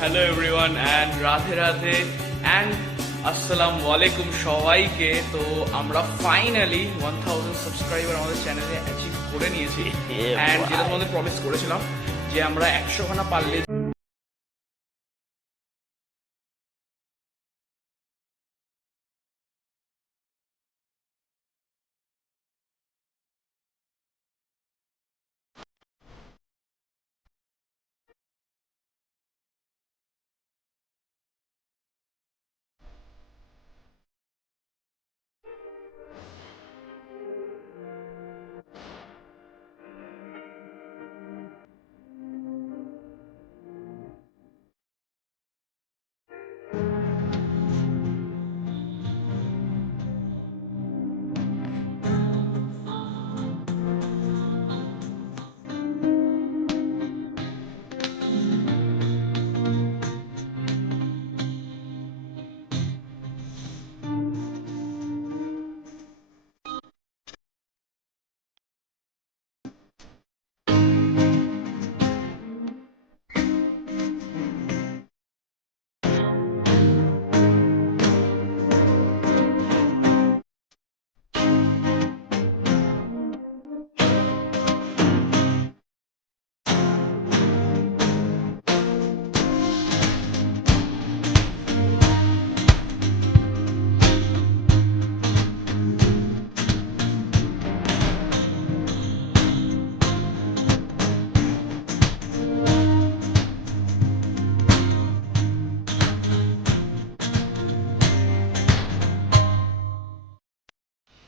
Hello everyone and Radhe Radhe and আসসালামু আলাইকুম সবাইকে। তো আমরা ফাইনালি 1000 সাবস্ক্রাইবার আমাদের চ্যানেলে অ্যাচিভ করে নিয়েছি অ্যান্ড যেটা তোমাদের প্রমিস করেছিলাম যে আমরা 100 খানা পারলে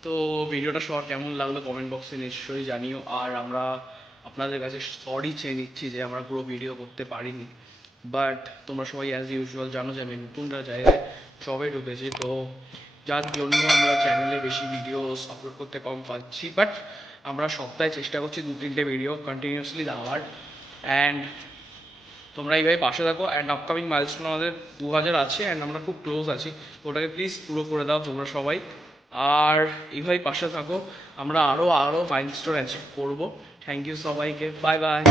তো ভিডিওটা সবার কেমন লাগলো কমেন্ট বক্সে নিশ্চয়ই জানিও। আর আমরা আপনাদের কাছে সরি চেয়ে নিচ্ছি যে আমরা পুরো ভিডিও করতে পারিনি, বাট তোমরা সবাই অ্যাজ ইউজুয়াল জানো যে আমি নতুনটা জায়গায় সবে ঢুকেছি, তো যার জন্য আমরা চ্যানেলে বেশি ভিডিওস আপলোড করতে কম পাচ্ছি। বাট আমরা সপ্তাহে চেষ্টা করছি 2-3টে ভিডিও কন্টিনিউয়াসলি দেওয়ার। অ্যান্ড তোমরা এইভাবে পাশে থাকো অ্যান্ড আপকামিং মাইলস্টোন আমাদের 2000 আছে অ্যান্ড আমরা খুব ক্লোজ আছি, ওটাকে প্লিজ পুরো করে দাও তোমরা সবাই। আর এইভাবেই পাশে থাকো, আমরা আরও মাইলস্টোন অ্যাচিভ করবো। থ্যাংক ইউ সবাইকে, বাই বাই।